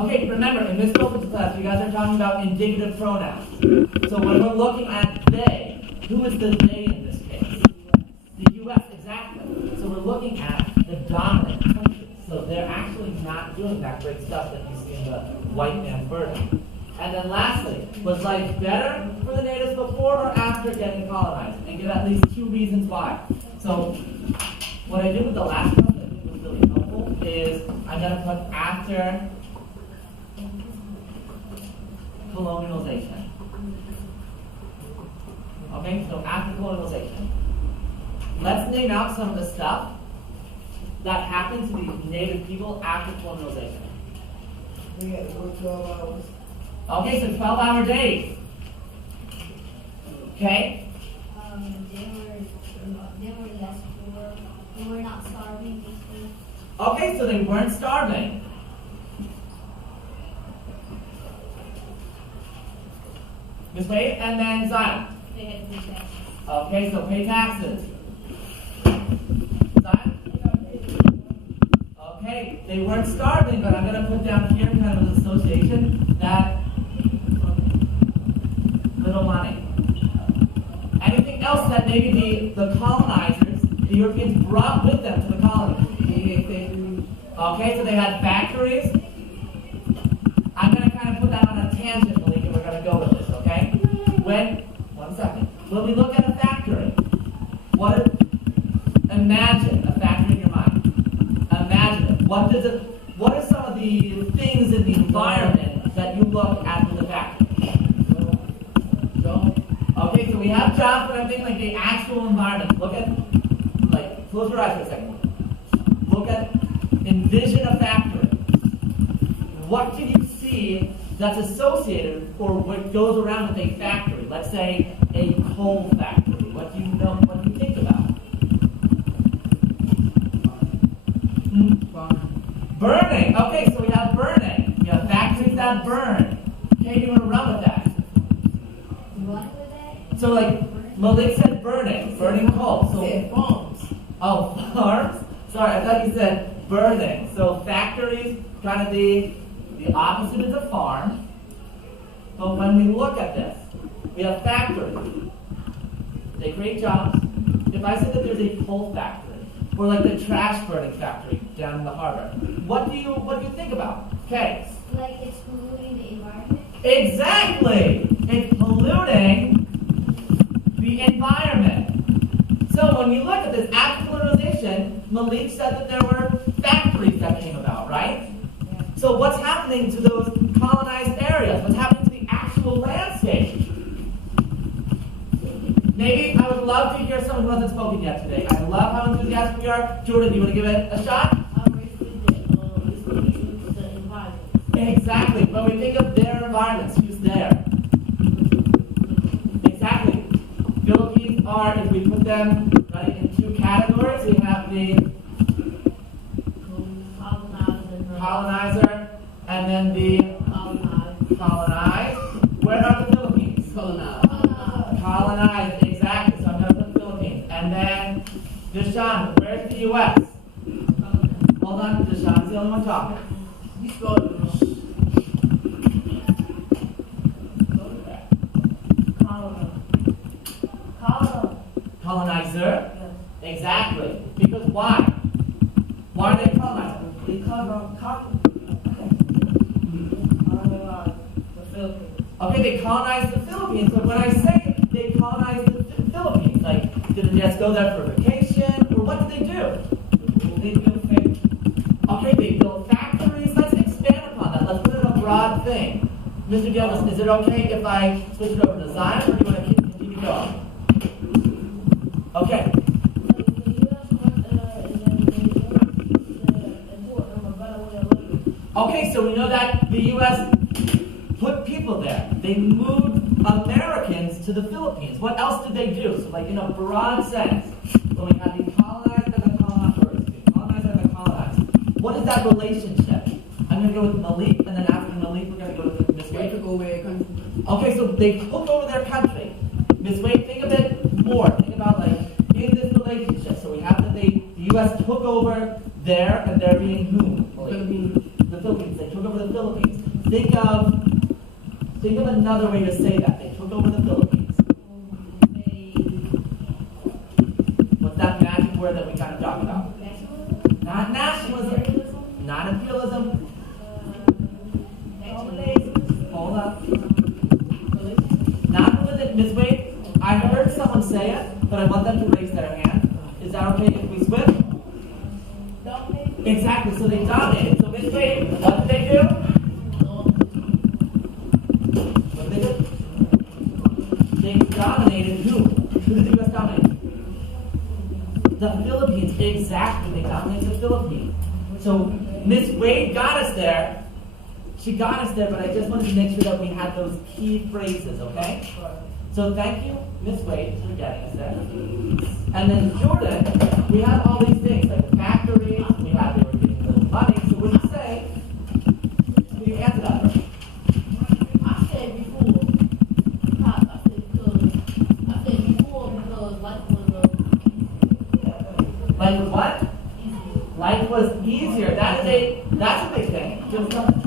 Okay, remember, in this focus class, you guys are talking about indicative pronouns. So when we're looking at they, who is the they in this case? The U.S., exactly. So we're looking at the dominant country. So they're actually not doing that great stuff that you see in the white man's burden. And then lastly, was life better for the natives before or after getting colonized? And give at least 2 reasons why. So what I did with the last one that I think was really helpful is I'm going to put after colonialization. Okay, so after colonialization. Let's name out some of the stuff that happened to the native people after colonialization. We had to work 12 hours. Okay, so 12-hour days. Okay? They were less poor. They were not starving, basically. Okay, so they weren't starving. Miss Wade, and then Zion. They had to pay taxes. Okay, so pay taxes. Zion? Okay, they weren't starving, but I'm going to put down here kind of an association that little money. Anything else that maybe the colonizers, the Europeans, brought with them to the colony? Okay, so they had factories. I'm going to kind of put that on a tangent, Malik, and we're going to go with this, okay? One second. When we look at a factory, imagine a factory in your mind. Imagine it. What are some of the things in the environment that you look at with the factory? Okay, so we have jobs, but I'm thinking like the actual environment. Look at, close your eyes for a second. Envision a factory. What can you see that's associated or what goes around with a factory? Let's say a coal factory. What do you know? What do you think about? Burning. Okay, so we have burning. We have factories that burn. Okay, you want to run with that? Run with it? So Malik said burning coal. So farms. Oh, farms? Sorry, I thought you said burning. So factories, kind of the opposite is a farm. But when we look at this, we have factories. They create jobs. If I said that there's a coal factory, or like the trash burning factory down in the harbor, what do you think about? Okay. Like it's polluting the environment? Exactly! It's polluting the environment. So when you look at this after colonization, Malik said that there were factories that came about, right? Yeah. So what's happening to those colonized areas? What's happening to the actual landscape? Maybe I would love to hear someone who hasn't spoken yet today. I love how enthusiastic we are. Jordan, you want to give it a shot? Exactly. When we think of their environments, who's there? Exactly. Philippines are, if we put them in 2 categories, we have the colonizer and then the colonized. Where are the Philippines? Colonized, exactly. So I'm going to put Philippines. And then, Deshaun, where's the U.S.? Hold on, Deshaun's the only one talking. Colonizer? Yes. Exactly. Because why? Why are they colonizing? Because of the Philippines. Okay, they colonized the Philippines, but when I say they colonized the Philippines, did they just go there for vacation, or what did they do? They built factories. Okay, they built factories. Let's expand upon that. Let's put it in a broad thing. Mr. Gillis, is it okay if I switch it over to Zion, or do you want to continue going? Okay. Okay, so we know that the U.S. put people there. They moved Americans to the Philippines. What else did they do? So, broad sense. So we have the colonized and the colonizers. The colonized and the colonized. What is that relationship? I'm going to go with Malik, and then after Malik, we're going to go with Miss Wade. Okay, so they took over their country. Miss Wade, think of it more. Think about, in this relationship. So we have that the U.S. took over there, and they're being whom? The Philippines. They took over the Philippines. Think of another way to say that. They took over the Philippines. What's that magic word that we kind of talked about? Not nationalism. Not imperialism. Hold up. Not religion. Ms. Wade, I heard someone say it, but I want them to raise their hand. Is that okay if we switch? Exactly, so they dominated. So Ms. Wade, what did they do? What did they do? They dominated who? Who did the U.S. dominate? The Philippines. Exactly, they dominated the Philippines. So Ms. Wade got us there. She got us there, but I just wanted to make sure that we had those key phrases, okay? So thank you, Ms. Wade, for getting us there. And then Jordan, we had all these things, like the factories, we had they were getting a little money. So what did you say? What do you answer that? I said before life was Like what? Life was easier. That's a big thing. Just